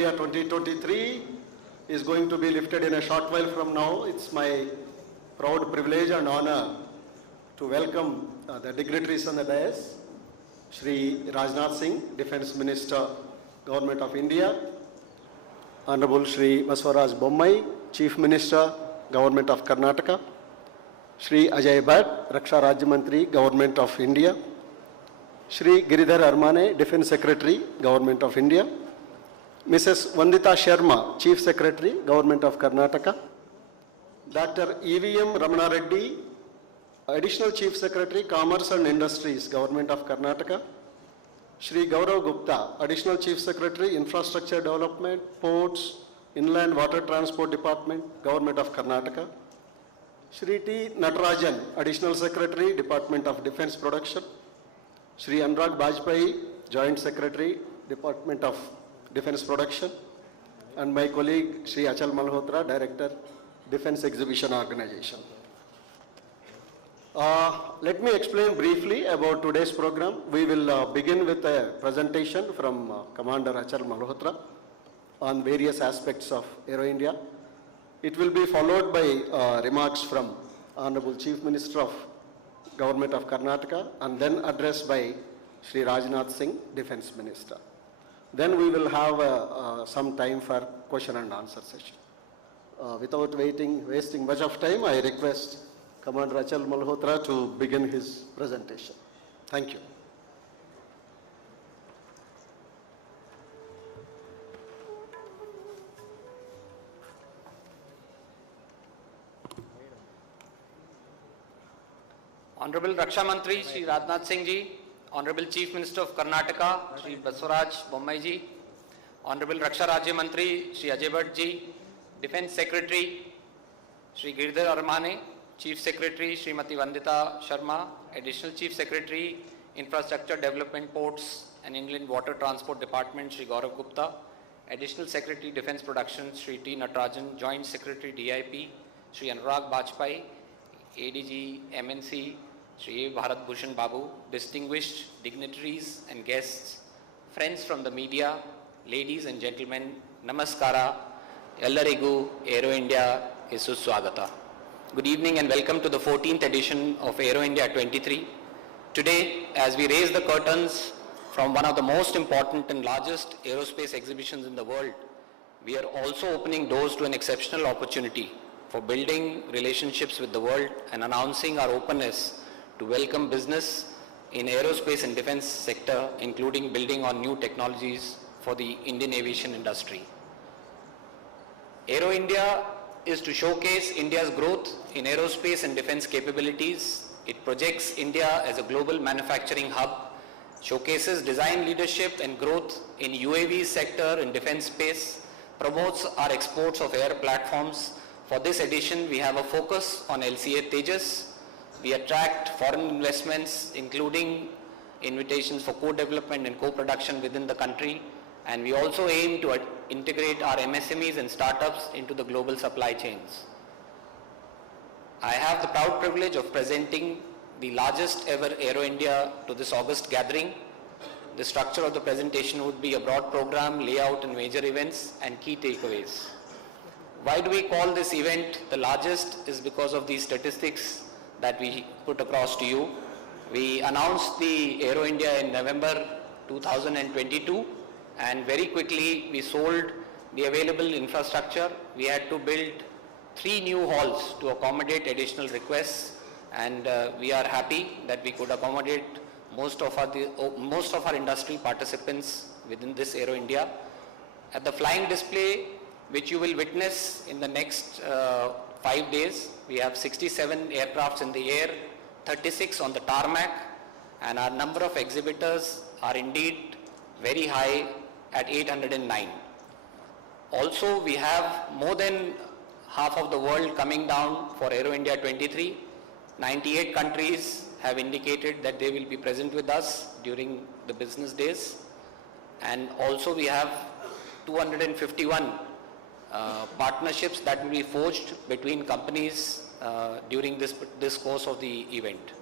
India 2023 is going to be lifted in a short while from now. It's my proud privilege and honor to welcome the dignitaries on the dais, Shri Rajnath Singh, Defence Minister, Government of India, Honorable Shri Baswaraj Bommai, Chief Minister, Government of Karnataka, Shri Ajay Bhatt, Raksha Rajya Mantri, Government of India, Shri Giridhar Armane, Defence Secretary, Government of India, Mrs. Vandita Sharma, Chief Secretary, Government of Karnataka, Dr. E.V.M. Ramana Reddy, Additional Chief Secretary, Commerce and Industries, Government of Karnataka, Shri Gaurav Gupta, Additional Chief Secretary, Infrastructure Development, Ports, Inland Water Transport Department, Government of Karnataka, Shri T. Natarajan, Additional Secretary, Department of Defence Production, Shri Anurag Bajpai, Joint Secretary, Department of Defence Production, and my colleague Shri Achal Malhotra, Director, Defence Exhibition Organization. Let me explain briefly about today's program. We will begin with a presentation from Commander Achal Malhotra on various aspects of Aero India. It will be followed by remarks from Honorable Chief Minister of Government of Karnataka and then addressed by Shri Rajnath Singh, Defence Minister. Then we will have some time for question and answer session. Without wasting much of time, I request Commander Achal Malhotra to begin his presentation. Thank you. Honorable Raksha Mantri Shri Rajnath Singh Ji, Honorable Chief Minister of Karnataka Shri Baswaraj Bommai Ji, Honorable Raksha Rajya Mantri Shri Ajay Bhatt Ji, Defence Secretary Shri Giridhar Armane, Chief Secretary Srimati Vandita Sharma, Additional Chief Secretary Infrastructure Development, Ports and Inland Water Transport Department Shri Gaurav Gupta, Additional Secretary Defence Production Shri T. Natarajan, Joint Secretary DIP Shri Anurag Bajpai, ADG MNC Shri Bharat Bhushan Babu, distinguished dignitaries and guests, friends from the media, ladies and gentlemen, Namaskara, Ellarigu, Aero India, Isu Swagata. Good evening and welcome to the 14th edition of Aero India 23. Today, as we raise the curtains from one of the most important and largest aerospace exhibitions in the world, we are also opening doors to an exceptional opportunity for building relationships with the world and announcing our openness to welcome business in aerospace and defense sector, including building on new technologies for the Indian aviation industry. Aero India is to showcase India's growth in aerospace and defense capabilities. It projects India as a global manufacturing hub, showcases design leadership and growth in UAV sector and defense space, promotes our exports of air platforms. For this edition, we have a focus on LCA Tejas. We attract foreign investments, including invitations for co-development and co-production within the country. And we also aim to integrate our MSMEs and startups into the global supply chains. I have the proud privilege of presenting the largest ever Aero India to this August gathering. The structure of the presentation would be a broad program, layout and major events and key takeaways. Why do we call this event the largest is because of these statistics that we put across to you. We announced the Aero India in November 2022 and very quickly we sold the available infrastructure. We had to build 3 new halls to accommodate additional requests and we are happy that we could accommodate most of our industry participants within this Aero India. At the flying display, which you will witness in the next 5 days, we have 67 aircrafts in the air, 36 on the tarmac, and our number of exhibitors are indeed very high at 809. Also, we have more than half of the world coming down for Aero India 23. 98 countries have indicated that they will be present with us during the business days. And also we have 251 partnerships that will be forged between companies during this course of the event.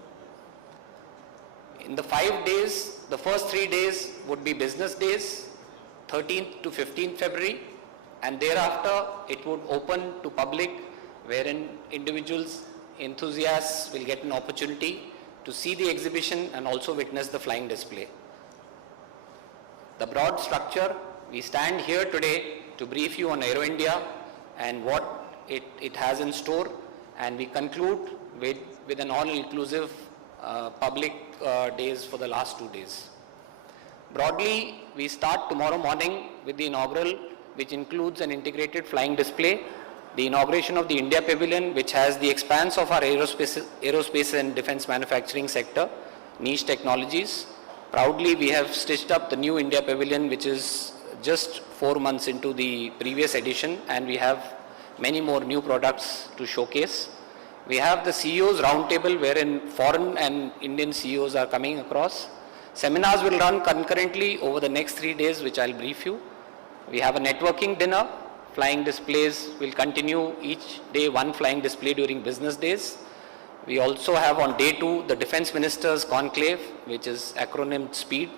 In the 5 days, the first 3 days would be business days, 13th to 15th February, and thereafter it would open to public, wherein individuals, enthusiasts will get an opportunity to see the exhibition and also witness the flying display. The broad structure, we stand here today to brief you on Aero India and what it has in store, and we conclude with an all-inclusive public days for the last 2 days. Broadly, we start tomorrow morning with the inaugural, which includes an integrated flying display, the inauguration of the India Pavilion, which has the expanse of our aerospace and defense manufacturing sector, niche technologies. Proudly, we have stitched up the new India Pavilion, which is just 4 months into the previous edition, and we have many more new products to showcase. We have the CEOs roundtable, wherein foreign and Indian CEOs are coming across. Seminars will run concurrently over the next 3 days, which I'll brief you. We have a networking dinner. Flying displays will continue each day, one flying display during business days. We also have on day 2 the Defense Ministers Conclave, which is acronymed SPEED.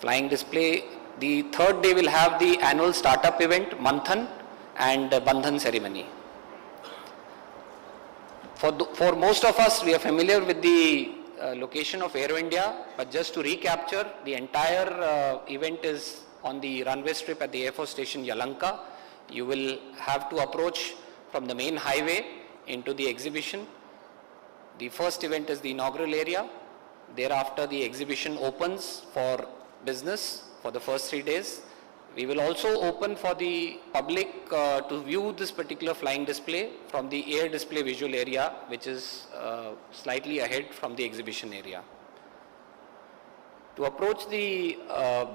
Flying display. The 3rd day will have the annual startup event, Manthan, and Bandhan ceremony. For most of us, we are familiar with the location of Aero India, but just to recapture, the entire event is on the runway strip at the Air Force Station Yalanka. You will have to approach from the main highway into the exhibition. The first event is the inaugural area. Thereafter, the exhibition opens for business for the first 3 days. We will also open for the public to view this particular flying display from the air display visual area, which is slightly ahead from the exhibition area. To approach the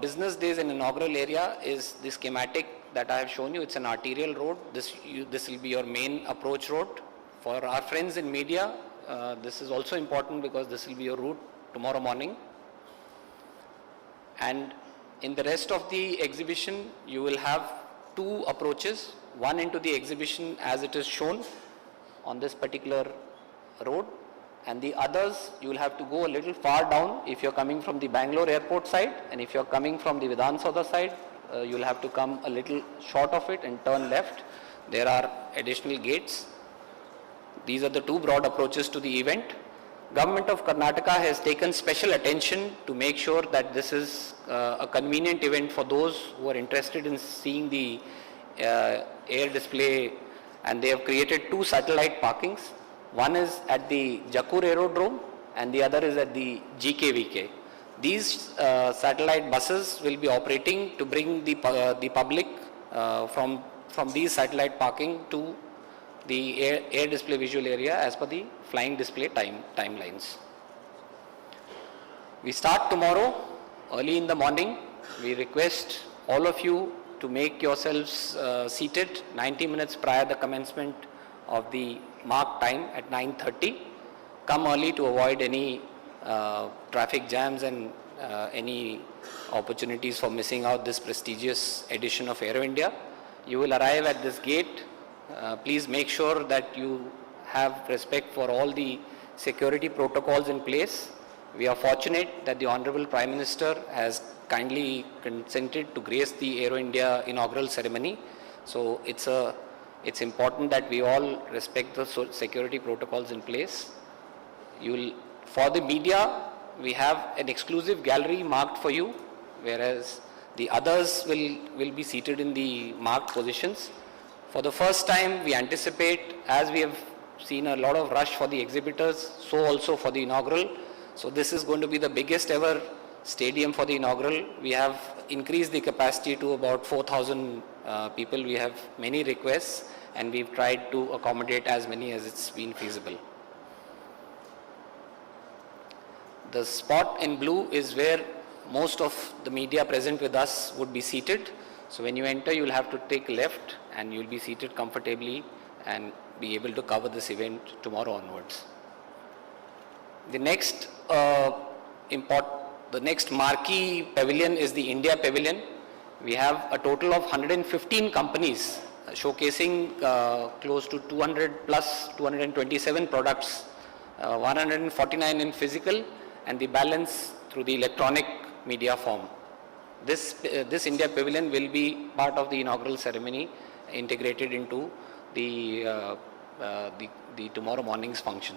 business days and inaugural area is the schematic that I have shown you. It's an arterial road. This will be your main approach road. For our friends in media, this is also important because this will be your route tomorrow morning. And in the rest of the exhibition, you will have 2 approaches, one into the exhibition as it is shown on this particular road, and the others you will have to go a little far down if you're coming from the Bangalore airport side, and if you're coming from the Vidhan Soda side, you'll have to come a little short of it and turn left. There are additional gates. These are the 2 broad approaches to the event. Government of Karnataka has taken special attention to make sure that this is a convenient event for those who are interested in seeing the air display, and they have created 2 satellite parkings. One is at the Jakur Aerodrome and the other is at the GKVK. These satellite buses will be operating to bring the public from these satellite parking to the air display visual area as per the flying display timelines. We start tomorrow early in the morning. We request all of you to make yourselves seated 90 minutes prior the commencement of the marked time at 9:30. Come early to avoid any traffic jams and any opportunities for missing out this prestigious edition of Aero India. You will arrive at this gate. Please make sure that you have respect for all the security protocols in place. We are fortunate that the Honorable Prime Minister has kindly consented to grace the Aero India inaugural ceremony. So it's important that we all respect the security protocols in place. For the media, we have an exclusive gallery marked for you, whereas the others will be seated in the marked positions. For the first time, we anticipate, as we have seen a lot of rush for the exhibitors, so also for the inaugural. So this is going to be the biggest ever stadium for the inaugural. We have increased the capacity to about 4,000 people. We have many requests and we've tried to accommodate as many as it's been feasible. The spot in blue is where most of the media present with us would be seated. So when you enter, you'll have to take left and you'll be seated comfortably and be able to cover this event tomorrow onwards. The next marquee pavilion is the India Pavilion. We have a total of 115 companies showcasing close to 227 products, 149 in physical and the balance through the electronic media form. this India Pavilion will be part of the inaugural ceremony, integrated into the, the tomorrow morning's function.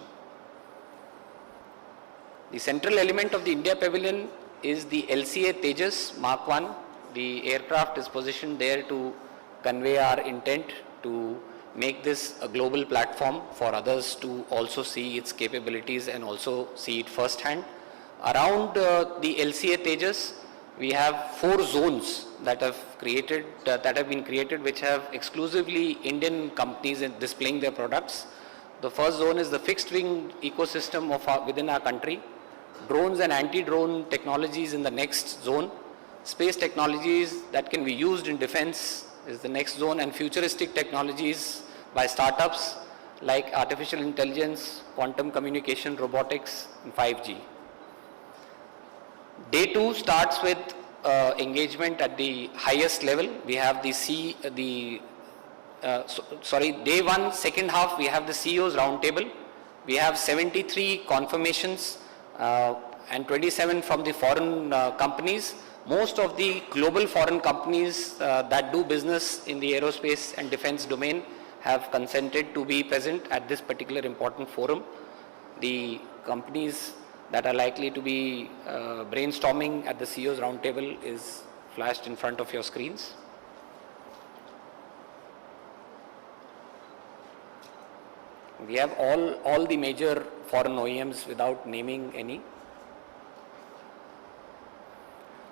The central element of the India Pavilion is the LCA Tejas Mark 1. The aircraft is positioned there to convey our intent to make this a global platform for others to also see its capabilities and also see it firsthand. Around the LCA Tejas, we have 4 zones that have been created, which have exclusively Indian companies in displaying their products. The first zone is the fixed wing ecosystem of within our country. Drones and anti-drone technologies in the next zone. Space technologies that can be used in defense is the next zone, and futuristic technologies by startups like artificial intelligence, quantum communication, robotics, and 5G. Day 2 starts with engagement at the highest level. We have day 1, second half, we have the CEO's roundtable. We have 73 confirmations and 27 from the foreign companies. Most of the global foreign companies that do business in the aerospace and defense domain have consented to be present at this particular important forum. The companies that are likely to be brainstorming at the CEO's roundtable is flashed in front of your screens. We have all the major foreign OEMs without naming any.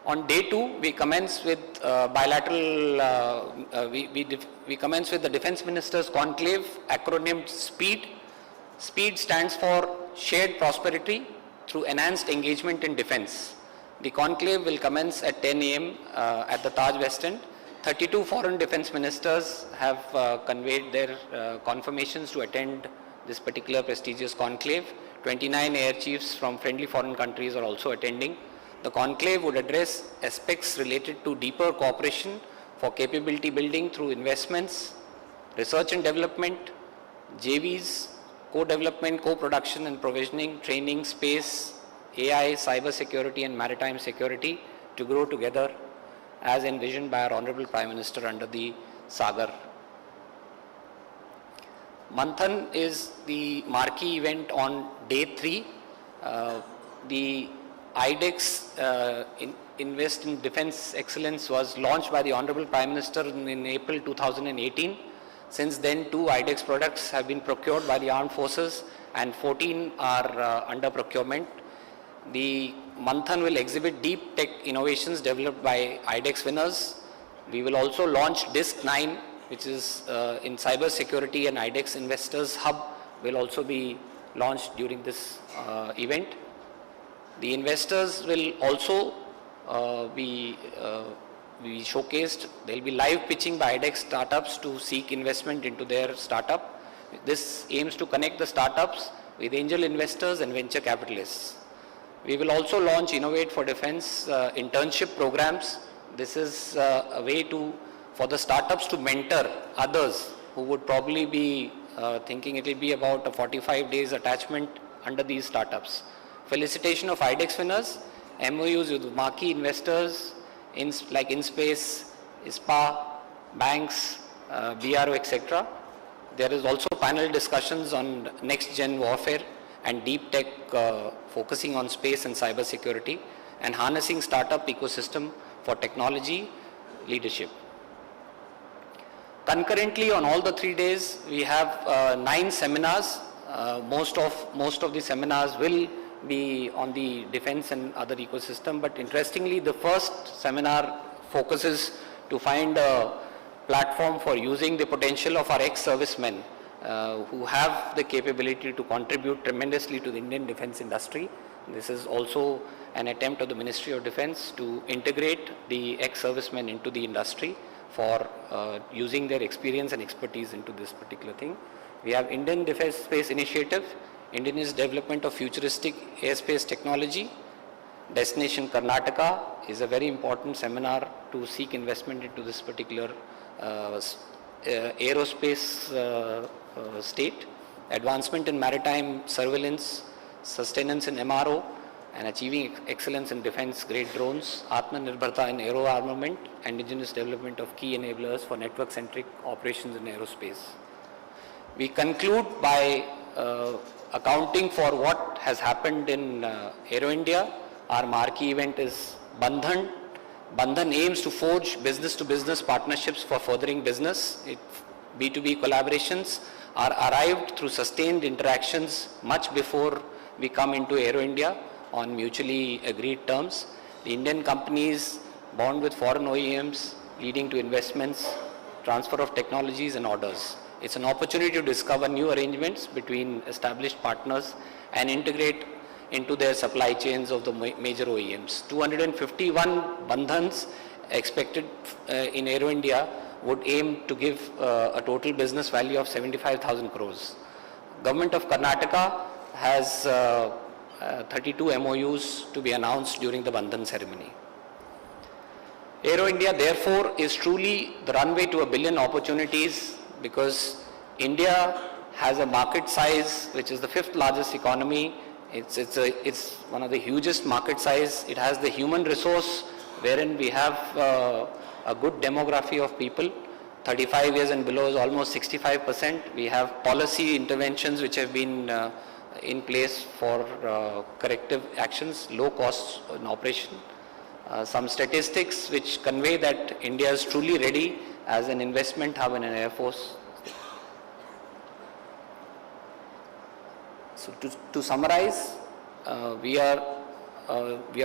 On day 2, we commence with bilateral, we commence with the Defense Ministers Conclave, acronymed SPEED. SPEED stands for Shared Prosperity through Enhanced Engagement in Defense. The conclave will commence at 10 a.m. At the Taj West End. 32 foreign defense ministers have conveyed their confirmations to attend this particular prestigious conclave. 29 air chiefs from friendly foreign countries are also attending. The conclave would address aspects related to deeper cooperation for capability building through investments, research and development, JVs, co-development, co-production and provisioning, training, space, AI, cyber security and maritime security to grow together as envisioned by our Honorable Prime Minister under the Sagar. Manthan is the marquee event on day 3. The IDEX Invest in Defence Excellence was launched by the Honorable Prime Minister in April 2018. Since then, 2 IDEX products have been procured by the armed forces and 14 are under procurement. The Manthan will exhibit deep tech innovations developed by IDEX winners. We will also launch DISC 9, which is in cyber security, and IDEX Investors Hub will also be launched during this event. The investors will also be showcased. There will be live pitching by IDEX startups to seek investment into their startup. This aims to connect the startups with angel investors and venture capitalists. We will also launch Innovate for Defense internship programs. This is a way for the startups to mentor others who would probably be thinking it will be about a 45 days attachment under these startups. Felicitation of IDEX winners, MOUs with marquee investors like InSpace, ISPA, banks, BRO, etc. There is also panel discussions on next gen warfare and deep tech focusing on space and cyber security, and harnessing startup ecosystem for technology leadership. Concurrently, on all the 3 days, we have 9 seminars. Most of the seminars will be on the defense and other ecosystem, but interestingly, the first seminar focuses to find a platform for using the potential of our ex-servicemen who have the capability to contribute tremendously to the Indian defense industry. This is also an attempt of the Ministry of Defense to integrate the ex-servicemen into the industry for using their experience and expertise into this particular thing. We have Indian Defense Space Initiative, Indigenous Development of Futuristic Airspace Technology. Destination Karnataka is a very important seminar to seek investment into this particular aerospace state. Advancement in maritime surveillance, sustenance in MRO, and achieving excellence in defense-grade drones, Atmanirbharta in aero armament, and indigenous development of key enablers for network-centric operations in aerospace. We conclude by accounting for what has happened in Aero India. Our marquee event is Bandhan. Bandhan aims to forge business-to-business partnerships for furthering business. B2B collaborations are arrived through sustained interactions much before we come into Aero India on mutually agreed terms. The Indian companies bond with foreign OEMs, leading to investments, transfer of technologies and orders. It's an opportunity to discover new arrangements between established partners and integrate into their supply chains of the major OEMs. 251 bandhans expected in Aero India would aim to give a total business value of 75,000 crores. Government of Karnataka has 32 MOUs to be announced during the Bandhan ceremony. Aero India therefore is truly the runway to 1 billion opportunities, because India has a market size which is the 5th largest economy. It's one of the hugest market size. It has the human resource wherein we have a good demography of people. 35 years and below is almost 65%. We have policy interventions which have been in place for corrective actions, low costs in operation. Some statistics which convey that India is truly ready as an investment hub and an air force. So to summarize, we are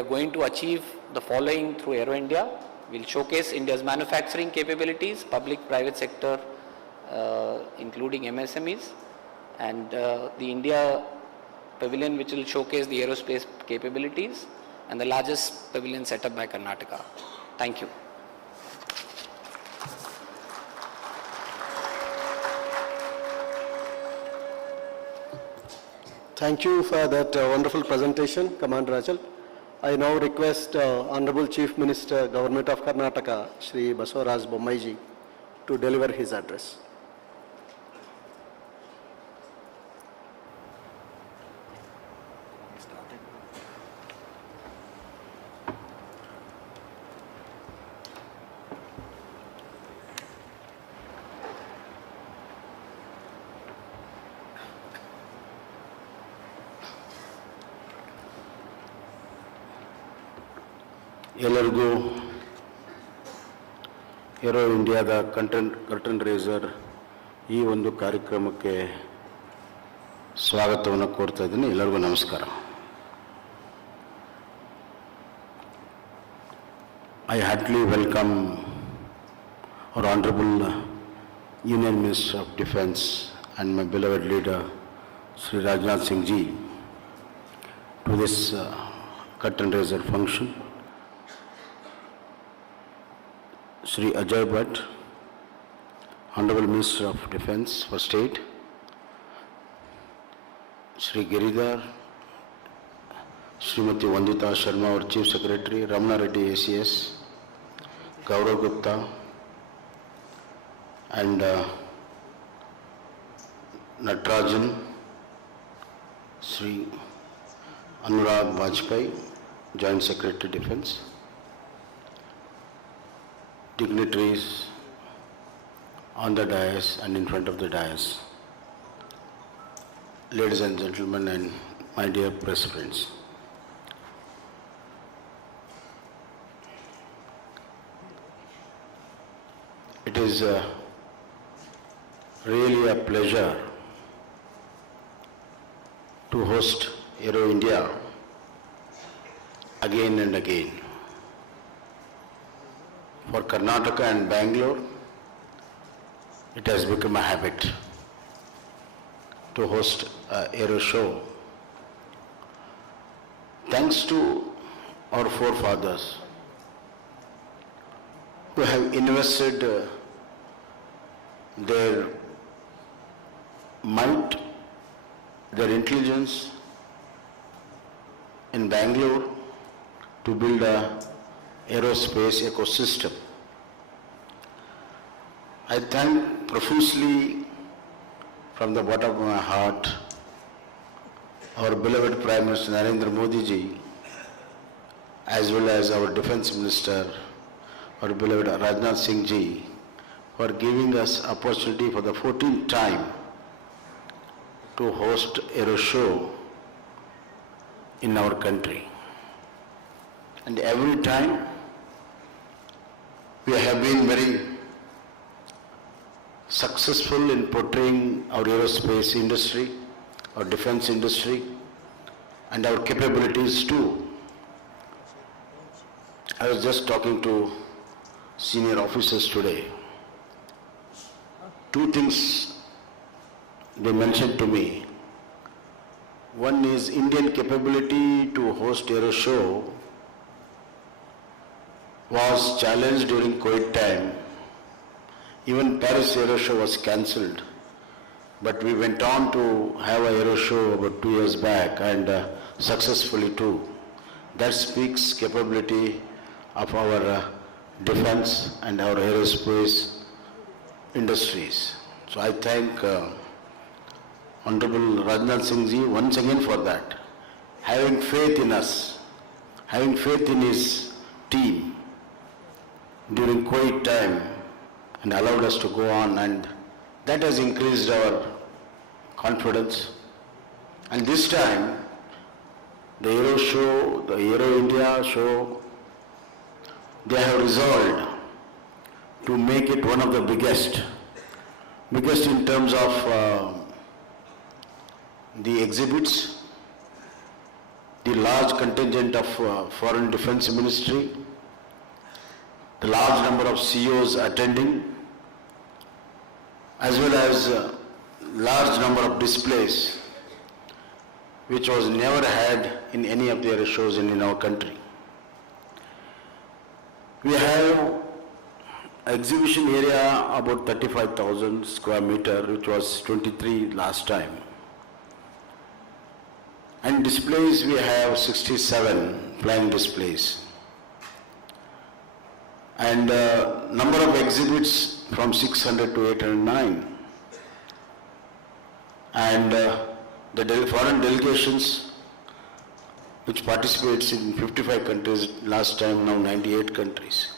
going to achieve the following through Aero India. We'll showcase India's manufacturing capabilities, public-private sector, including MSMEs, and the India Pavilion, which will showcase the aerospace capabilities, and the largest pavilion set up by Karnataka. Thank you. Thank you for that wonderful presentation, Commander Rachel. I now request Honorable Chief Minister, Government of Karnataka, Shri Basavaraj Bommaiji, to deliver his address. ಎಲ್ಲರಿಗೂ aero ಇಂಡಿಯಾದ curtain racer ಈ ಒಂದು ಕಾರ್ಯಕ್ರಮಕ್ಕೆ ಸ್ವಾಗತವನ್ನು ಕೋರ್ತಾ ಇದ್ದೀನಿ. ಎಲ್ಲರಿಗೂ ನಮಸ್ಕಾರ. I heartily welcome our Honorable Union Minister of Defence and my beloved leader, Sri Rajnath Singh Ji, to this curtain raiser function. Sri Ajay Bhatt, Honorable Minister of Defence for State, Sri Giridhar, Srimati Vandita Sharma, our Chief Secretary, Ramana Reddy ACS, Gaurav Gupta, and Natrajan, Sri Anurag Vajpayee, Joint Secretary Defence, dignitaries on the dais and in front of the dais, ladies and gentlemen, and my dear press friends. It is really a pleasure to host Aero India again and again. For Karnataka and Bengaluru, it has become a habit to host an aero show. Thanks to our forefathers who have invested their might, their intelligence in Bengaluru to build a aerospace ecosystem. I thank profusely from the bottom of my heart our beloved Prime Minister Narendra Modi ji as well as our Defence Minister, our beloved Rajnath Singh ji, for giving us opportunity for the 14th time to host Aero Show in our country. And every time we have been very successful in portraying our aerospace industry, our defense industry, and our capabilities too. I was just talking to senior officers today. Two things they mentioned to me. One is Indian capability to host Aero Show was challenged during COVID time. Even Paris Aero Show was cancelled, but we went on to have a Aero Show about 2 years back and successfully too. That speaks capability of our defense and our aerospace industries. So I thank Honorable Rajnath Singh ji once again for that. Having faith in us, having faith in his team during COVID time and allowed us to go on, and that has increased our confidence. And this time, the Aero Show, the Aero India show, they have resolved to make it one of the biggest in terms of the exhibits, the large contingent of Foreign Defense Ministry, the large number of CEOs attending, as well as large number of displays, which was never had in any of the other shows in our country. We have exhibition area about 35,000 square meter, which was 23 last time. And displays, we have 67 flying displays. And number of exhibits from 600 to 809. And the foreign delegations, which participates in 55 countries, last time now 98 countries.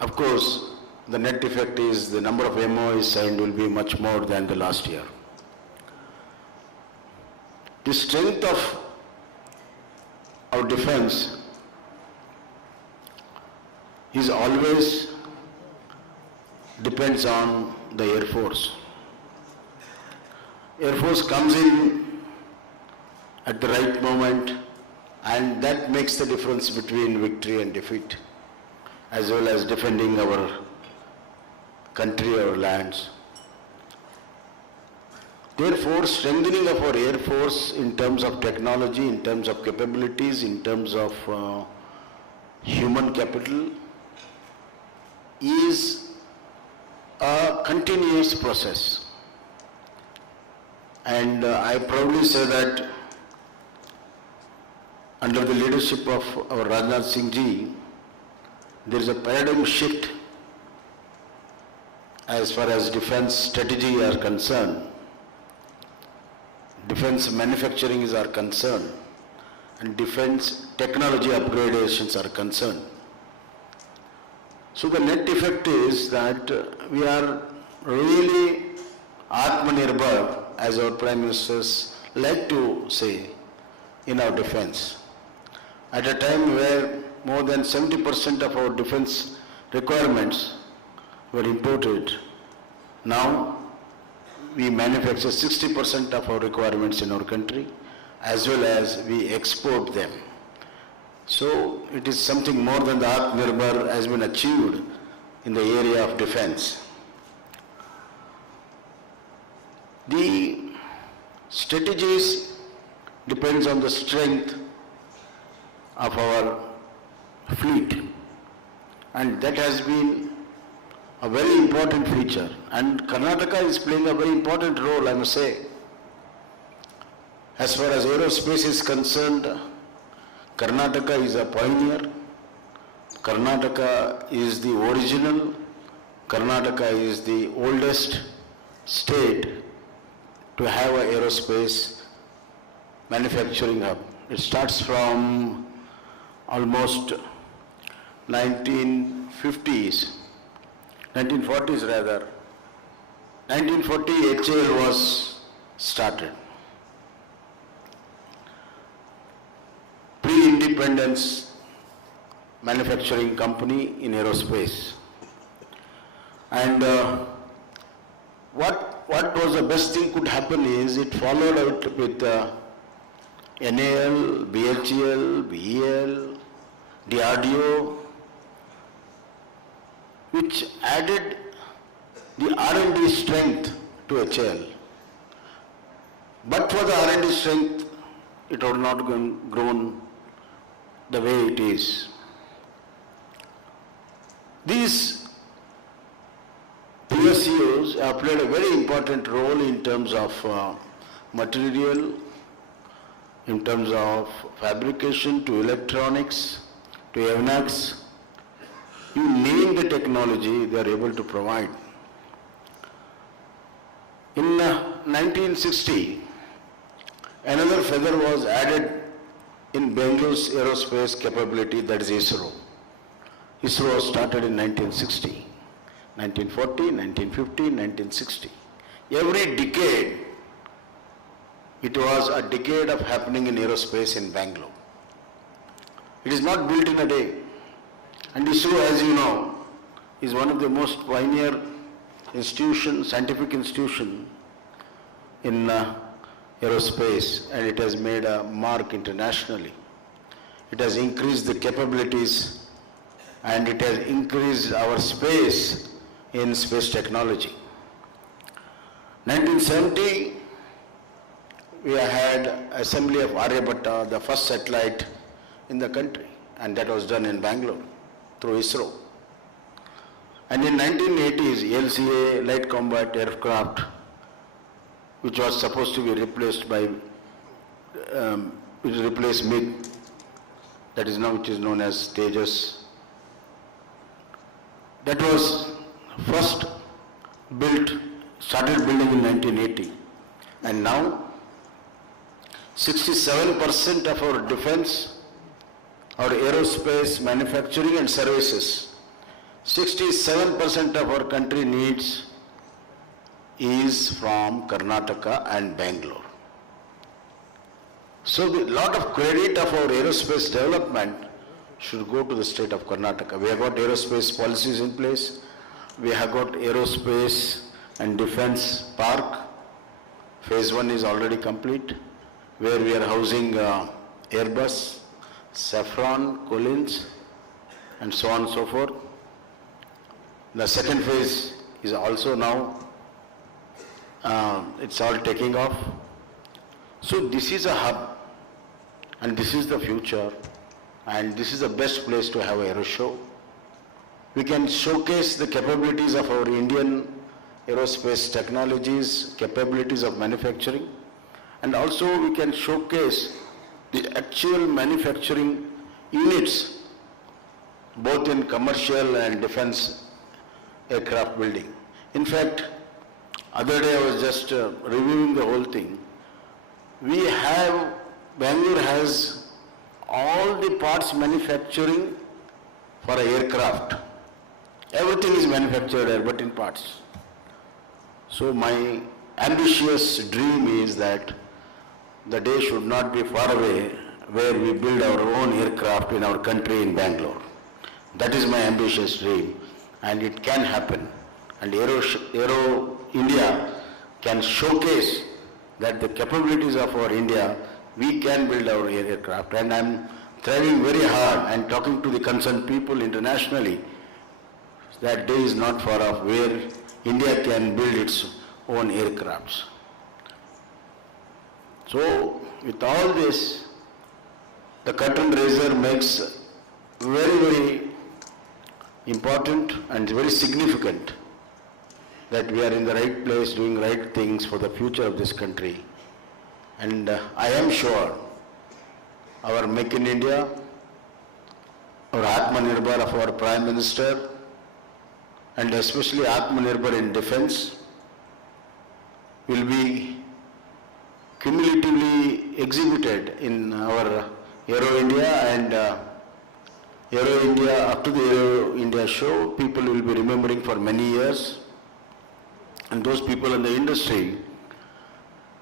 Of course, the net effect is the number of MOIs signed will be much more than the last year. The strength of our defense is always depends on the Air Force. Air Force comes in at the right moment, and that makes the difference between victory and defeat, as well as defending our country, our lands. Therefore, strengthening of our Air Force in terms of technology, in terms of capabilities, in terms of human capital is a continuous process. And I proudly say that under the leadership of our Rajnath Singh ji, there is a paradigm shift as far as defense strategy are concerned, defense manufacturing is are concerned, and defense technology upgradations are concerned. So the net effect is that we are really Atmanirbhar, as our Prime Ministers like to say, in our defense. At a time where more than 70% of our defense requirements were imported, now we manufacture 60% of our requirements in our country, as well as we export them. So it is something more than the Atmanirbhar has been achieved in the area of defense. The strategies depends on the strength of our fleet, and that has been a very important feature, and Karnataka is playing a very important role, I must say. As far as aerospace is concerned, Karnataka is a pioneer, Karnataka is the original, Karnataka is the oldest state to have an aerospace manufacturing hub. It starts from almost 1940s rather. 1940 HAL was started. Pre-independence manufacturing company in aerospace. And what was the best thing could happen is it followed out with NAL, BHEL, BEL, DRDO, which added the R&D strength to HAL. But for the R&D strength, it would not grown the way it is. These PSUs have played a very important role in terms of material, in terms of fabrication to electronics, to avionics. You name the technology, they are able to provide. In 1960, another feather was added in Bengaluru's aerospace capability, that is ISRO. ISRO was started in 1960, 1940, 1950, 1960. Every decade, it was a decade of happening in aerospace in Bangalore. It is not built in a day. And ISRO, as you know, is one of the most pioneer institution, scientific institution in aerospace, and it has made a mark internationally. It has increased the capabilities and it has increased our space in space technology. 1970, we had assembly of Aryabhatta, the first satellite in the country, and that was done in Bangalore through ISRO. And in 1980s, LCA, light combat aircraft, which was supposed to be replaced by, which replaced MiG, that is now which is known as Tejas. That was first built, started building in 1980, and now 67% of our defense, our aerospace manufacturing and services, 67% of our country needs is from Karnataka and Bangalore. So a lot of credit of our aerospace development should go to the state of Karnataka. We have got aerospace policies in place. We have got aerospace and defense park. Phase 1 is already complete, where we are housing Airbus, Safran, Collins, and so on and so forth. The second phase is also now, it's all taking off. So this is a hub, and this is the future, and this is the best place to have an aero show. We can showcase the capabilities of our Indian aerospace technologies, capabilities of manufacturing, and also we can showcase the actual manufacturing units, both in commercial and defense aircraft building. In fact, other day I was just reviewing the whole thing. Bangalore has all the parts manufacturing for an aircraft. Everything is manufactured there, but in parts. So my ambitious dream is that the day should not be far away where we build our own aircraft in our country in Bangalore. That is my ambitious dream, and it can happen. And Aero India can showcase that the capabilities of our India, we can build our aircraft. And I'm trying very hard and talking to the concerned people internationally. That day is not far off where India can build its own aircrafts. So with all this, the curtain raiser makes very, very important and very significant that we are in the right place doing right things for the future of this country. And I am sure our Make in India, our Atmanirbhar of our Prime Minister, and especially Atmanirbhar in defense, will be cumulatively exhibited in our Aero India, and Aero India, after the Aero India show, people will be remembering for many years, and those people in the industry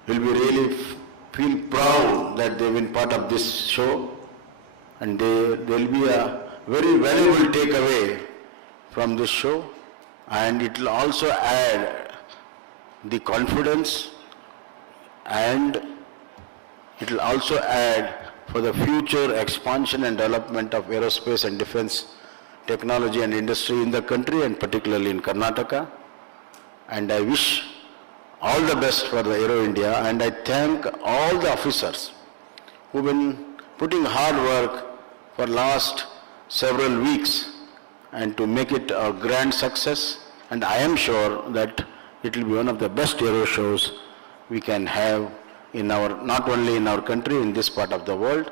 will be really feel proud that they've been part of this show, and there will be a very valuable takeaway from this show, and it will also add the confidence, and it will also add for the future expansion and development of aerospace and defense technology and industry in the country, and particularly in Karnataka. And I wish all the best for the Aero India, and I thank all the officers who've been putting hard work for last several weeks and to make it a grand success. And I am sure that it will be one of the best aero shows we can have in our, not only in our country, in this part of the world,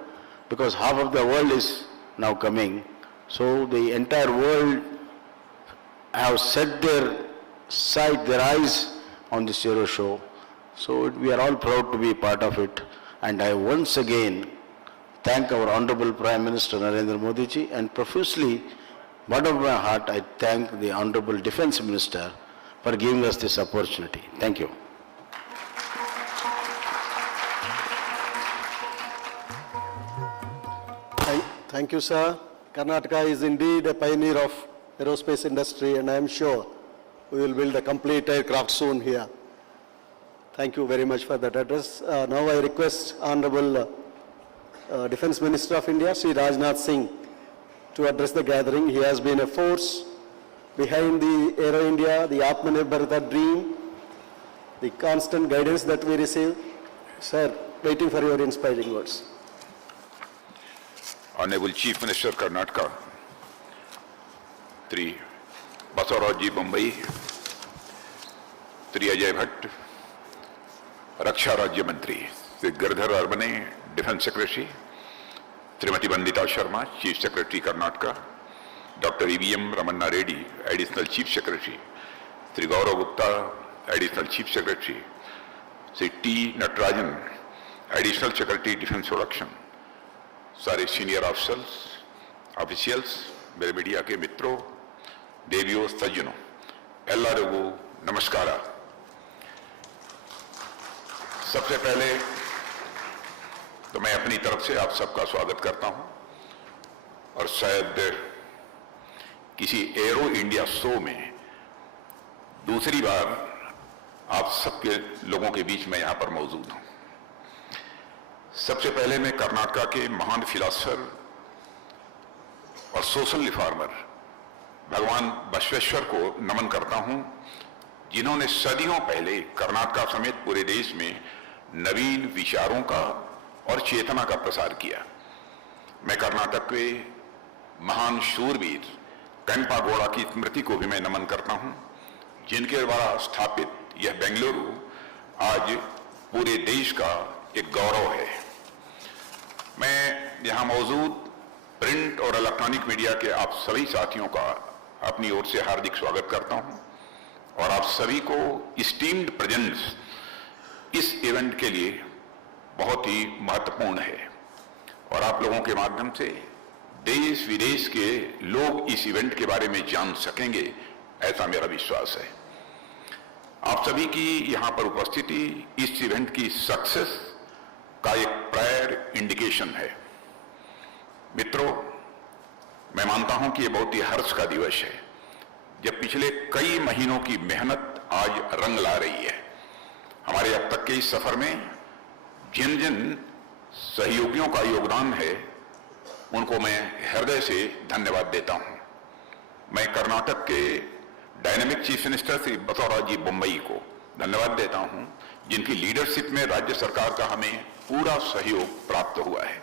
because half of the world is now coming. So the entire world have set their sight, their eyes on this aero show. So we are all proud to be part of it. And I once again thank our Honorable Prime Minister Narendra Modi ji, and profusely, bottom of my heart, I thank the Honorable Defense Minister for giving us this opportunity. Thank you. Thank you, sir. Karnataka is indeed a pioneer of aerospace industry, and I am sure we will build a complete aircraft soon here. Thank you very much for that address. Now I request Honorable Defense Minister of India, Sri Rajnath Singh, to address the gathering. He has been a force behind the Aero India, the Atmanirbhar Bharat dream, the constant guidance that we receive. Sir, waiting for your inspiring words. Honorable Chief Minister of Karnataka, Sri Basavaraji Bombay, Sri Ajay Bhatt, Raksha Rajya Mantri, Sri Girdhar Arbane, Defense Secretary, Srimati Vandita Sharma, Chief Secretary Karnataka, Dr. E.V.M. Ramanna Reddy, Additional Chief Secretary, Sri Gaurav Gupta, Additional Chief Secretary, Sri T. Natarajan, Additional Secretary Defense Production, सारे senior officials, मेरे media के मित्रों, देवियों, सज्जनों, एल्लारिगू नमस्कार। सबसे पहले तो मैं अपनी तरफ से आप सबका स्वागत करता हूं, और शायद किसी एरो इंडिया शो में दूसरी बार आप सबके लोगों के बीच में यहां पर मौजूद हूं। सबसे पहले मैं कर्नाटका के महान फिलोसोफर और सोशल रिफॉर्मर भगवान बसवेश्वर को नमन करता हूं, जिन्होंने सदियों पहले कर्नाटका समेत पूरे देश में नवीन विचारों का और चेतना का प्रसार किया। मैं कर्नाटक के महान शूरवीर केम्पेगौड़ा की स्मृति को भी मैं नमन करता हूं, जिनके द्वारा स्थापित यह बेंगलुरु आज पूरे देश का एक गौरव है। मैं यहां मौजूद प्रिंट और इलेक्ट्रॉनिक मीडिया के आप सभी साथियों का अपनी ओर से हार्दिक स्वागत करता हूं, और आप सभी को इस्टीम्ड प्रेजेंस इस इवेंट के लिए बहुत ही महत्वपूर्ण है, और आप लोगों के माध्यम से देश विदेश के लोग इस इवेंट के बारे में जान सकेंगे, ऐसा मेरा विश्वास है। आप सभी की यहां पर उपस्थिति इस इवेंट की सक्सेस का एक प्रायर इंडिकेशन है। मित्रों, मैं मानता हूं कि यह बहुत ही हर्ष का दिवस है, जब पिछले कई महीनों की मेहनत आज रंग ला रही है। हमारे अब तक के इस सफर में जिन जिन सहयोगियों का योगदान है, उनको मैं हृदय से धन्यवाद देता हूं। मैं कर्नाटक के dynamic chief minister Shri Basavaraj Bommai को धन्यवाद देता हूं, जिनकी लीडरशिप में राज्य सरकार का हमें पूरा सहयोग प्राप्त हुआ है।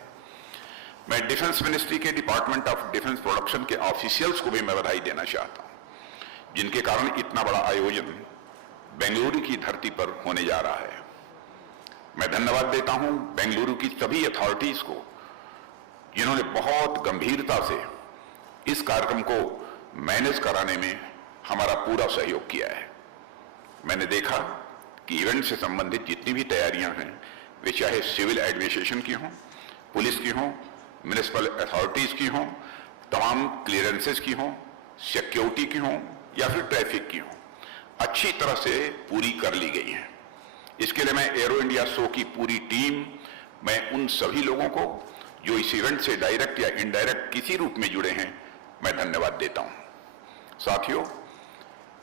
मैं डिफेंस मिनिस्ट्री के डिपार्टमेंट ऑफ डिफेंस प्रोडक्शन के ऑफिशियल्स को भी मैं बधाई देना चाहता हूं, जिनके कारण इतना बड़ा आयोजन बेंगलुरु की धरती पर होने जा रहा है। मैं धन्यवाद देता हूं बेंगलुरु की सभी अथॉरिटीज को, जिन्होंने बहुत गंभीरता से इस कार्यक्रम को मैनेज कराने में हमारा पूरा सहयोग किया है। मैंने देखा कि इवेंट से संबंधित जितनी भी तैयारियां हैं, वे चाहे सिविल एडमिनिस्ट्रेशन की हों, पुलिस की हों, म्युनिसिपल अथॉरिटीज की हों, तमाम क्लियरेंसेस की हों, सिक्योरिटी की हों या फिर ट्रैफिक की हों, अच्छी तरह से पूरी कर ली गई हैं। इसके लिए मैं एरो इंडिया शो की पूरी टीम, मैं उन सभी लोगों को जो इस इवेंट से डायरेक्ट या इनडायरेक्ट किसी रूप में जुड़े हैं, मैं धन्यवाद देता हूं। साथियों,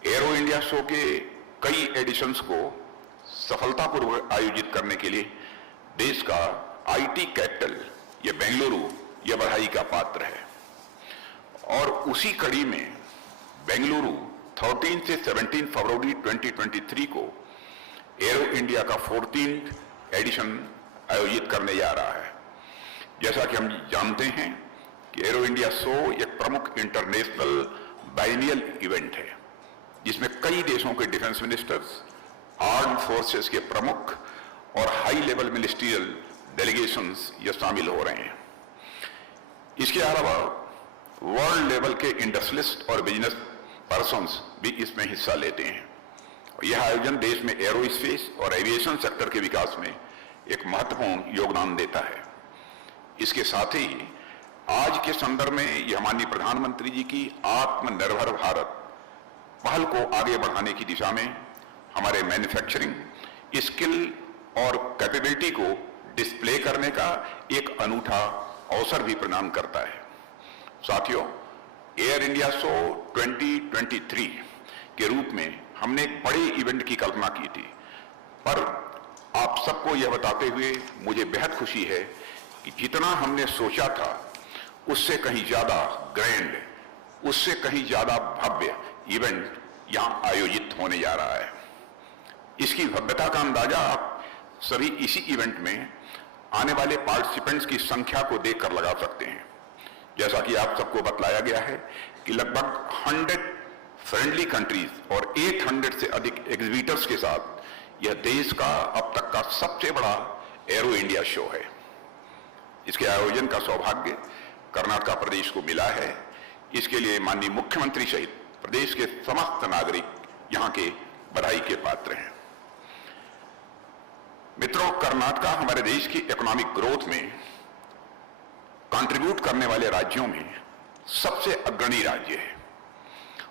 एरो इंडिया शो के कई एडिशंस को सफलतापूर्वक आयोजित करने के लिए देश का आईटी कैपिटल ये बेंगलुरु यह बधाई का पात्र है। और उसी कड़ी में बेंगलुरु 13 से 17 फरवरी 2023 को एरो इंडिया का 14th एडिशन आयोजित करने जा रहा है। जैसा कि हम जानते हैं कि एरो इंडिया शो एक प्रमुख इंटरनेशनल बाइनियल इवेंट है, जिसमें कई देशों के डिफेंस मिनिस्टर्स, आर्म्ड फोर्सेस के प्रमुख और हाई लेवल मिनिस्ट्रियल डेलीगेशंस ये शामिल हो रहे हैं। इसके अलावा वर्ल्ड लेवल के इंडस्ट्रियलिस्ट और बिजनेस पर्सन्स भी इसमें हिस्सा लेते हैं। यह आयोजन देश में एरोस्पेस और एविएशन सेक्टर के विकास में एक महत्वपूर्ण योगदान देता है। इसके साथ ही आज के संदर्भ में यह माननीय प्रधानमंत्री जी की आत्मनिर्भर भारत पहल को आगे बढ़ाने की दिशा में हमारे मैन्युफैक्चरिंग स्किल और कैपेबिलिटी को डिस्प्ले करने का एक अनूठा अवसर भी प्रदान करता है। साथियों, एयर इंडिया शो 2023 के रूप में हमने एक बड़े इवेंट की कल्पना की थी, पर आप सबको यह बताते हुए मुझे बेहद खुशी है कि जितना हमने सोचा था उससे कहीं ज्यादा ग्रैंड, उससे कहीं ज्यादा भव्य इवेंट यहां आयोजित होने जा रहा है। इसकी भव्यता का अंदाजा आप सभी इसी इवेंट में आने वाले पार्टिसिपेंट्स की संख्या को देखकर लगा सकते हैं। जैसा कि आप सबको बतलाया गया है कि लगभग 100 फ्रेंडली कंट्रीज और 800 से अधिक एग्जिबिटर्स के साथ यह देश का अब तक का सबसे बड़ा एरो इंडिया शो है। इसके आयोजन का सौभाग्य कर्नाटक प्रदेश को मिला है। इसके लिए माननीय मुख्यमंत्री सहित प्रदेश के समस्त नागरिक यहां के बधाई के पात्र हैं। मित्रों, कर्नाटक हमारे देश की इकोनॉमिक ग्रोथ में कंट्रीब्यूट करने वाले राज्यों में सबसे अग्रणी राज्य है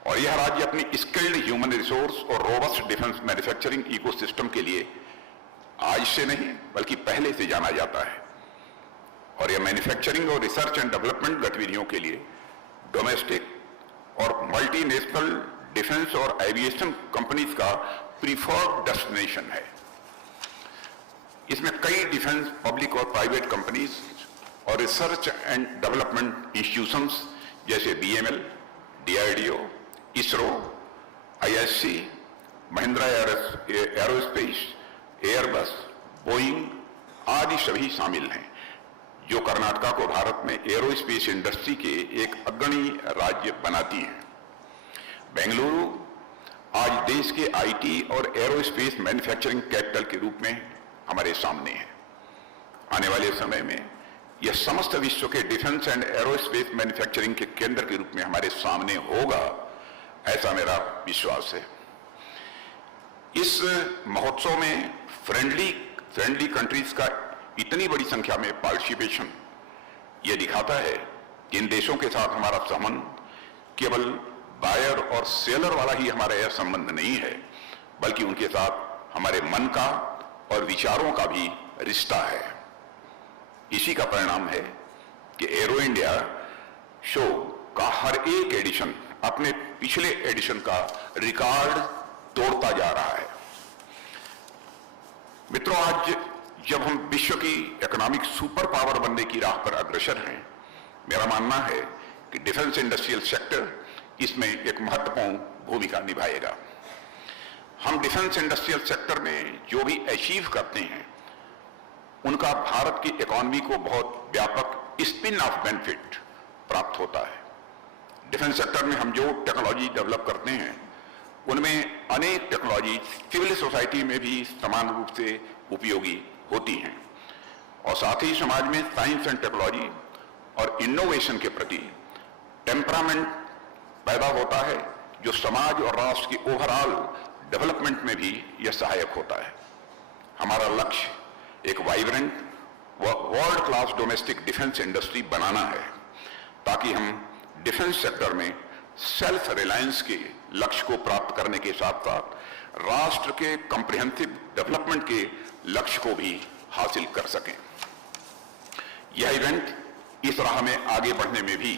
और यह राज्य अपनी स्किल्ड ह्यूमन रिसोर्स और रोबस्ट डिफेंस मैन्युफैक्चरिंग इकोसिस्टम के लिए आज से नहीं बल्कि पहले से जाना जाता है। और यह मैन्युफैक्चरिंग और रिसर्च एंड डेवलपमेंट गतिविधियों के लिए डोमेस्टिक और मल्टीनेशनल डिफेंस और एविएशन कंपनीज का प्रीफर्ड डेस्टिनेशन है। इसमें कई डिफेंस पब्लिक और प्राइवेट कंपनीज और रिसर्च एंड डेवलपमेंट इंस्टीट्यूशंस जैसे BML, DRDO, ISRO, ISC, Mahindra aerospace, Airbus, Boeing आदि सभी शामिल हैं, जो कर्नाटक को भारत में एरोस्पेस इंडस्ट्री के एक अग्रणी राज्य बनाती है। बेंगलुरु आज देश के आईटी और एरोस्पेस मैन्युफैक्चरिंग कैपिटल के रूप में हमारे सामने है। आने वाले समय में यह समस्त विश्व के डिफेंस एंड एरोस्पेस मैन्युफैक्चरिंग के केंद्र के रूप में हमारे सामने होगा, ऐसा मेरा विश्वास है। इस महोत्सव में फ्रेंडली कंट्रीज का इतनी बड़ी संख्या में पार्टिसिपेशन यह दिखाता है कि इन देशों के साथ हमारा संबंध केवल बायर और सेलर वाला ही हमारा यह संबंध नहीं है, बल्कि उनके साथ हमारे मन का और विचारों का भी रिश्ता है। इसी का परिणाम है कि एरो इंडिया शो का हर एक एडिशन अपने पिछले एडिशन का रिकॉर्ड तोड़ता जा रहा है। मित्रों, आज जब हम विश्व की इकोनॉमिक सुपर पावर बनने की राह पर अग्रसर हैं, मेरा मानना है कि डिफेंस इंडस्ट्रियल सेक्टर इसमें एक महत्वपूर्ण भूमिका निभाएगा। हम डिफेंस इंडस्ट्रियल सेक्टर में जो भी अचीव करते हैं, उनका भारत की इकोनॉमी को बहुत व्यापक स्पिन ऑफ बेनिफिट प्राप्त होता है। डिफेंस सेक्टर में हम जो टेक्नोलॉजी डेवलप करते हैं, उनमें अनेक टेक्नोलॉजी सिविल सोसाइटी में भी समान रूप से उपयोगी होती हैं और साथ ही समाज में साइंस एंड टेक्नोलॉजी और इनोवेशन के प्रति टेम्परामेंट पैदा होता है, जो समाज और राष्ट्र की ओवरऑल डेवलपमेंट में भी यह सहायक होता है। हमारा लक्ष्य एक वाइब्रेंट व world class domestic defence industry बनाना है, ताकि हम डिफेंस सेक्टर में सेल्फ रिलायंस के लक्ष्य को प्राप्त करने के साथ साथ राष्ट्र के कॉम्प्रिहेंसिव डेवलपमेंट के लक्ष्य को भी हासिल कर सकें। यह इवेंट इस राह में आगे बढ़ने में भी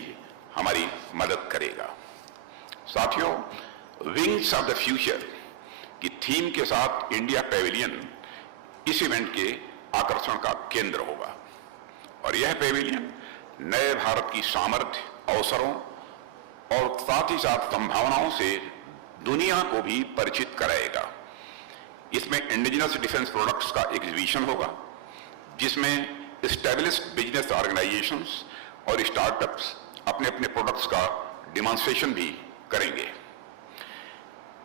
हमारी मदद करेगा। साथियों, विंग्स ऑफ द फ्यूचर की थीम के साथ इंडिया पैविलियन इस इवेंट के आकर्षण का केंद्र होगा और यह पैविलियन नए भारत की सामर्थ्य, अवसरों और साथ ही साथ संभावनाओं से दुनिया को भी परिचित कराएगा। इसमें इंडिजिनस डिफेंस प्रोडक्ट्स का एग्जीबिशन होगा जिसमें एस्टैब्लिश्ड बिजनेस ऑर्गेनाइजेशंस और स्टार्टअप्स अपने अपने प्रोडक्ट्स का डिमॉन्स्ट्रेशन भी करेंगे।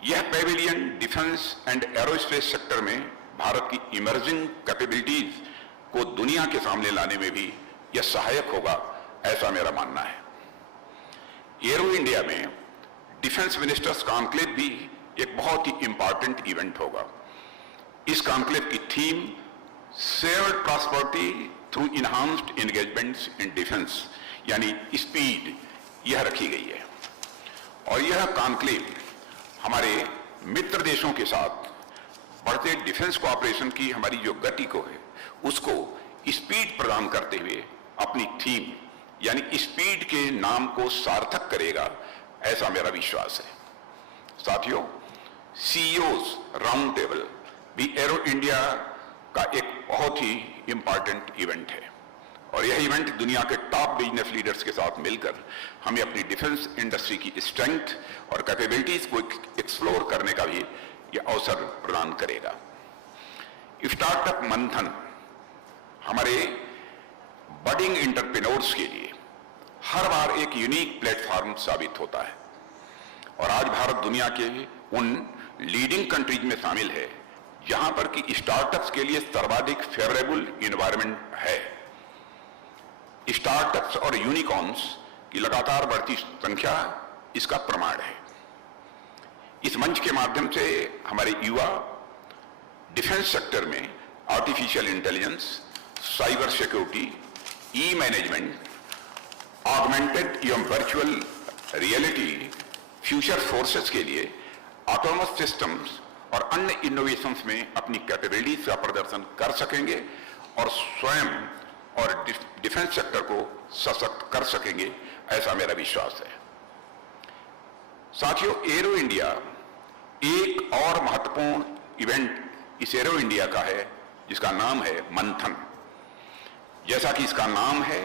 यह pavilion defence and aerospace sector में भारत की इमर्जिंग कैपेबिलिटीज को दुनिया के सामने लाने में भी यह सहायक होगा, ऐसा मेरा मानना है। एरो इंडिया में डिफेंस मिनिस्टर्स कॉन्क्लेव भी एक बहुत ही इंपॉर्टेंट इवेंट होगा। इस कॉन्क्लेव की theme shared prosperity through enhanced engagements in defence यानी स्पीड, यह रखी गई है और यह कॉन्क्लेव हमारे मित्र देशों के साथ बढ़ते डिफेंस कोऑपरेशन की हमारी जो गति को है उसको स्पीड प्रदान करते हुए अपनी थीम यानी स्पीड के नाम को सार्थक करेगा, ऐसा मेरा विश्वास है। साथियों, सीईओज राउंड टेबल भी एरो इंडिया का एक बहुत ही इंपॉर्टेंट इवेंट है और यह इवेंट दुनिया के टॉप बिजनेस लीडर्स के साथ मिलकर हमें अपनी डिफेंस इंडस्ट्री की स्ट्रेंथ और कैपेबिलिटीज को एक्सप्लोर करने का भी यह अवसर प्रदान करेगा। स्टार्टअप मंथन हमारे बडिंग एंटरप्रेन्योर्स के लिए हर बार एक यूनिक प्लेटफॉर्म साबित होता है और आज भारत दुनिया के उन लीडिंग कंट्रीज में शामिल है जहां पर कि स्टार्टअप्स के लिए सर्वाधिक फेवरेबल एनवायरनमेंट है। स्टार्टअप्स और यूनिकॉर्न्स की लगातार बढ़ती संख्या इसका प्रमाण है। इस मंच के माध्यम से हमारे युवा डिफेंस सेक्टर में आर्टिफिशियल इंटेलिजेंस, साइबर सिक्योरिटी, ई मैनेजमेंट, ऑगमेंटेड एवं वर्चुअल रियलिटी, फ्यूचर फोर्सेस के लिए ऑटोनमस सिस्टम्स और अन्य इनोवेशंस में अपनी कैपेबिलिटीज का प्रदर्शन कर सकेंगे और स्वयं और डिफेंस सेक्टर को सशक्त कर सकेंगे, ऐसा मेरा विश्वास है। साथियों, एरो इंडिया एक और महत्वपूर्ण इवेंट इस एरो इंडिया का है जिसका नाम है मंथन। जैसा कि इसका नाम है,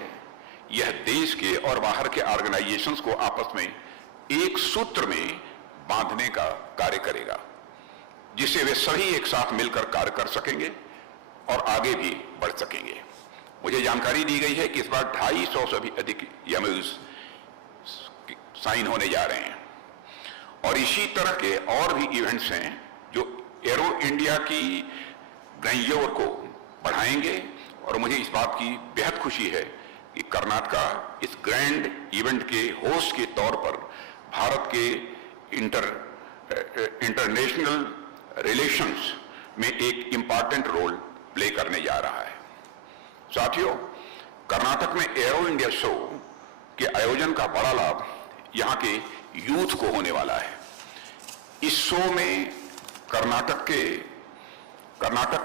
यह देश के और बाहर के ऑर्गेनाइजेशंस को आपस में एक सूत्र में बांधने का कार्य करेगा जिससे वे सभी एक साथ मिलकर कार्य कर सकेंगे और आगे भी बढ़ सकेंगे। मुझे जानकारी दी गई है कि इस बार 250 से भी अधिक एमओयूज साइन होने जा रहे हैं और इसी तरह के और भी इवेंट्स हैं जो एरो इंडिया की ग्रैंडियर को बढ़ाएंगे और मुझे इस बात की बेहद खुशी है कि कर्नाटक इस ग्रैंड इवेंट के होस्ट के तौर पर भारत के इंटरनेशनल रिलेशंस में एक इंपॉर्टेंट रोल प्ले करने जा रहा है। साथियों, कर्नाटक में एरो इंडिया शो के आयोजन का बड़ा लाभ यहाँ के यूथ को होने वाला है। इस शो में कर्नाटक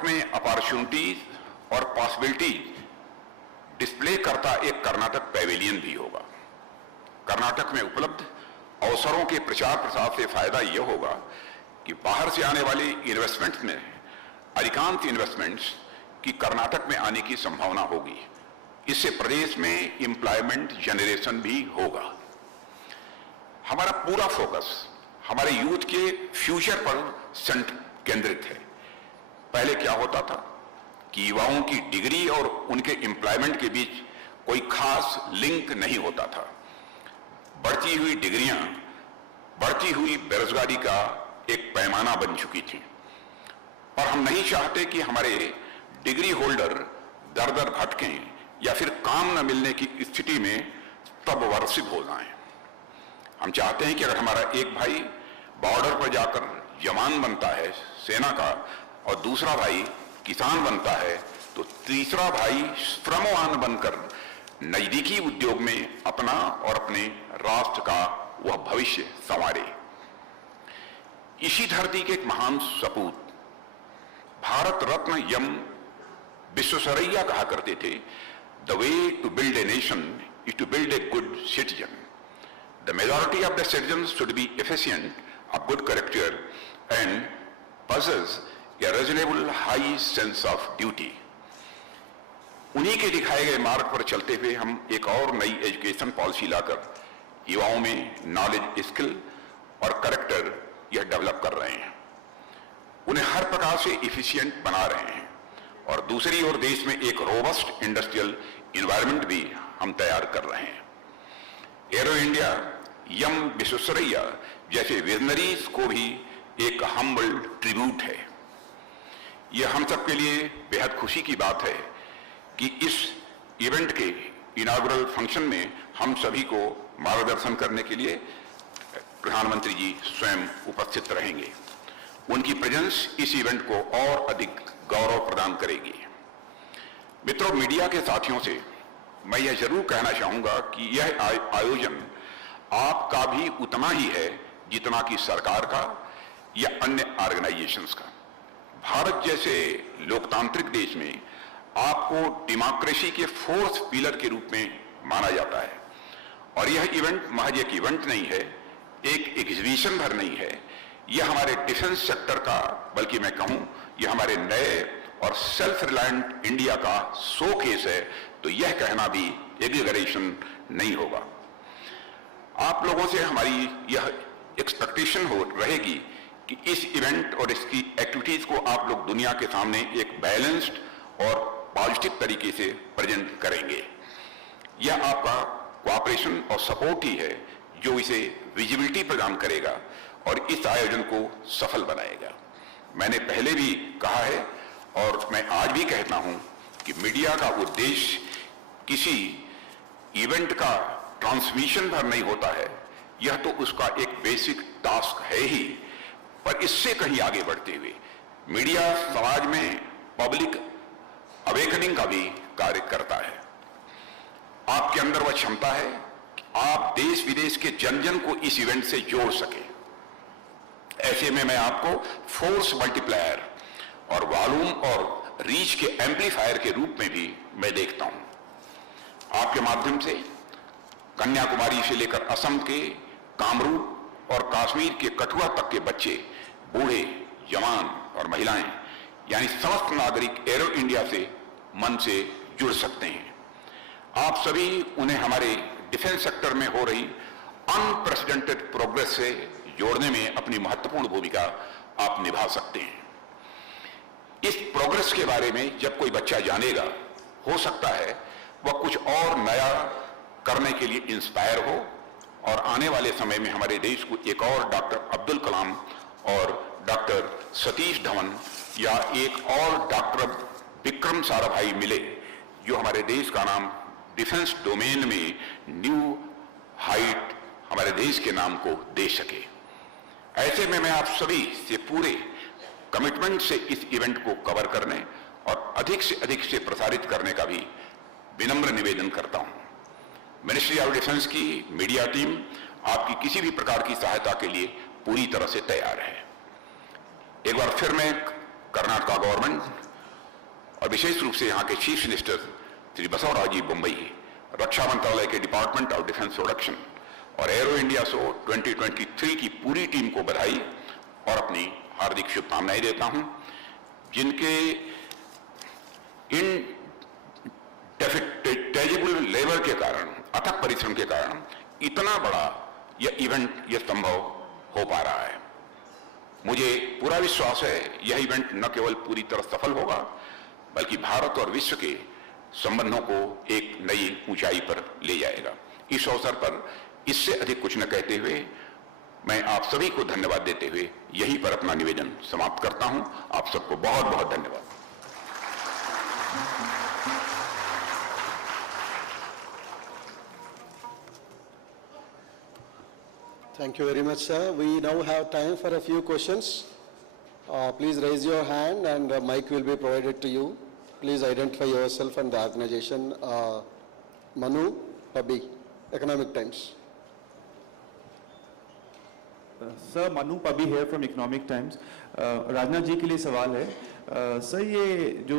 में अपॉर्चुनिटीज और पॉसिबिलिटी डिस्प्ले करता एक कर्नाटक पैविलियन भी होगा। कर्नाटक में उपलब्ध अवसरों के प्रचार प्रसार से फायदा यह होगा कि बाहर से आने वाली इन्वेस्टमेंट्स में अधिकांश इन्वेस्टमेंट्स की कर्नाटक में आने की संभावना होगी। इससे प्रदेश में एम्प्लॉयमेंट जनरेशन भी होगा। हमारा पूरा फोकस हमारे यूथ के फ्यूचर पर केंद्रित है। पहले क्या होता था कि युवाओं की डिग्री और उनके एम्प्लॉयमेंट के बीच कोई खास लिंक नहीं होता था। बढ़ती हुई डिग्रियां बढ़ती हुई बेरोजगारी का एक पैमाना बन चुकी थी और हम नहीं चाहते कि हमारे डिग्री होल्डर दर दर भटकें या फिर काम न मिलने की स्थिति में तब वर्षित हो जाएं। हम चाहते हैं कि अगर हमारा एक भाई बॉर्डर पर जाकर जवान बनता है सेना का और दूसरा भाई किसान बनता है तो तीसरा भाई श्रमवान बनकर नजदीकी उद्योग में अपना और अपने राष्ट्र का वह भविष्य संवारे। इसी धरती के एक महान सपूत भारत रत्न यम विश्वेश्वरैया कहा करते थे, the way to build a nation is to build a good citizen. The majority of the citizens should be efficient, of good character and possess a reasonable high sense of duty। उन्हीं के दिखाए गए मार्ग पर चलते हुए हम एक और नई एजुकेशन पॉलिसी लाकर युवाओं में नॉलेज, स्किल और कैरेक्टर यह डेवलप कर रहे हैं, उन्हें हर प्रकार से इफिशिएंट बना रहे हैं और दूसरी ओर देश में एक रोबस्ट इंडस्ट्रियल इन्वायरमेंट भी हम तैयार कर रहे हैं। एरो इंडिया, यम विश्वेश्वरैया जैसे विजनरीज को भी एक हम्बल ट्रिब्यूट है। यह हम सब के लिए बेहद खुशी की बात है कि इस इवेंट के इनॉग्रल फंक्शन में हम सभी को मार्गदर्शन करने के लिए प्रधानमंत्री जी स्वयं उपस्थित रहेंगे। उनकी प्रेजेंस इस इवेंट को और अधिक गौरव प्रदान करेगी। मित्रों, मीडिया के साथियों से मैं यह जरूर कहना चाहूंगा कि यह आयोजन आपका भी उतना ही है जितना कि सरकार का या अन्य ऑर्गेनाइजेशंस का। भारत जैसे लोकतांत्रिक देश में आपको डेमोक्रेसी के फोर्थ पिलर के रूप में माना जाता है और यह इवेंट महज एक इवेंट नहीं है, एक एग्जीबिशन भर नहीं है, यह हमारे डिफेंस सेक्टर का, बल्कि मैं कहूं यह हमारे नए और सेल्फ रिलायंट इंडिया का शोकेस है। तो यह कहना भी एग्जैगरेशन नहीं होगा। आप लोगों से हमारी यह एक्सपेक्टेशन रहेगी कि इस इवेंट और इसकी एक्टिविटीज को आप लोग दुनिया के सामने एक बैलेंस्ड और पॉजिटिव तरीके से प्रेजेंट करेंगे। यह आपका कोऑपरेशन और सपोर्ट ही है जो इसे विजिबिलिटी प्रदान करेगा और इस आयोजन को सफल बनाएगा। मैंने पहले भी कहा है और मैं आज भी कहता हूं कि मीडिया का उद्देश्य किसी इवेंट का ट्रांसमिशन भर नहीं होता है, यह तो उसका एक बेसिक टास्क है ही, पर इससे कहीं आगे बढ़ते हुए मीडिया समाज में पब्लिक अवेकनिंग का भी कार्य करता है। आपके अंदर वह क्षमता है कि आप देश विदेश के जन जन को इस इवेंट से जोड़ सके। ऐसे में मैं आपको फोर्स मल्टीप्लायर और वॉल्यूम और रीच के एम्पलीफायर के रूप में भी मैं देखता हूं। आपके माध्यम से कन्याकुमारी से लेकर असम के कामरूप और कश्मीर के कठुआ तक के बच्चे, बूढ़े, जवान और महिलाएं यानी समस्त नागरिक एरो इंडिया से मन से जुड़ सकते हैं। आप सभी उन्हें हमारे डिफेंस सेक्टर में हो रही अनप्रेसिडेंटेड प्रोग्रेस से जोड़ने में अपनी महत्वपूर्ण भूमिका आप निभा सकते हैं। इस प्रोग्रेस के बारे में जब कोई बच्चा जानेगा, हो सकता है वह कुछ और नया करने के लिए इंस्पायर हो और आने वाले समय में हमारे देश को एक और डॉक्टर अब्दुल कलाम और डॉक्टर सतीश धवन या एक और डॉक्टर विक्रम साराभाई मिले जो हमारे देश का नाम डिफेंस डोमेन में न्यू हाइट हमारे देश के नाम को दे सके। ऐसे में मैं आप सभी से पूरे कमिटमेंट से इस इवेंट को कवर करने और अधिक से प्रसारित करने का भी विनम्र निवेदन करता हूं। मिनिस्ट्री ऑफ डिफेंस की मीडिया टीम आपकी किसी भी प्रकार की सहायता के लिए पूरी तरह से तैयार है। एक बार फिर मैं कर्नाटक गवर्नमेंट और विशेष रूप से यहाँ के चीफ मिनिस्टर श्री बसवराज जी मुंबई, रक्षा मंत्रालय के डिपार्टमेंट ऑफ डिफेंस प्रोडक्शन और एरो इंडिया शो 2023 की पूरी टीम को बधाई और अपनी हार्दिक शुभकामनाएं देता हूं, जिनके इनडेफिटेबल लेबर के कारण, अथक परिश्रम के कारण इतना बड़ा यह इवेंट यह संभव हो पा रहा है। मुझे पूरा विश्वास है यह इवेंट न केवल पूरी तरह सफल होगा बल्कि भारत और विश्व के संबंधों को एक नई ऊंचाई पर ले जाएगा। इस अवसर पर इससे अधिक कुछ न कहते हुए मैं आप सभी को धन्यवाद देते हुए यहीं पर अपना निवेदन समाप्त करता हूं। आप सबको बहुत बहुत धन्यवाद। Thank you very much, sir. We now have time for a few questions. Please raise your hand and a mic will be provided to you. Please identify yourself and the organization Manu Pabi, Economic Times. Sir Manu Pabi है from Economic Times. Rajnath ji के लिए सवाल है। Sir ये जो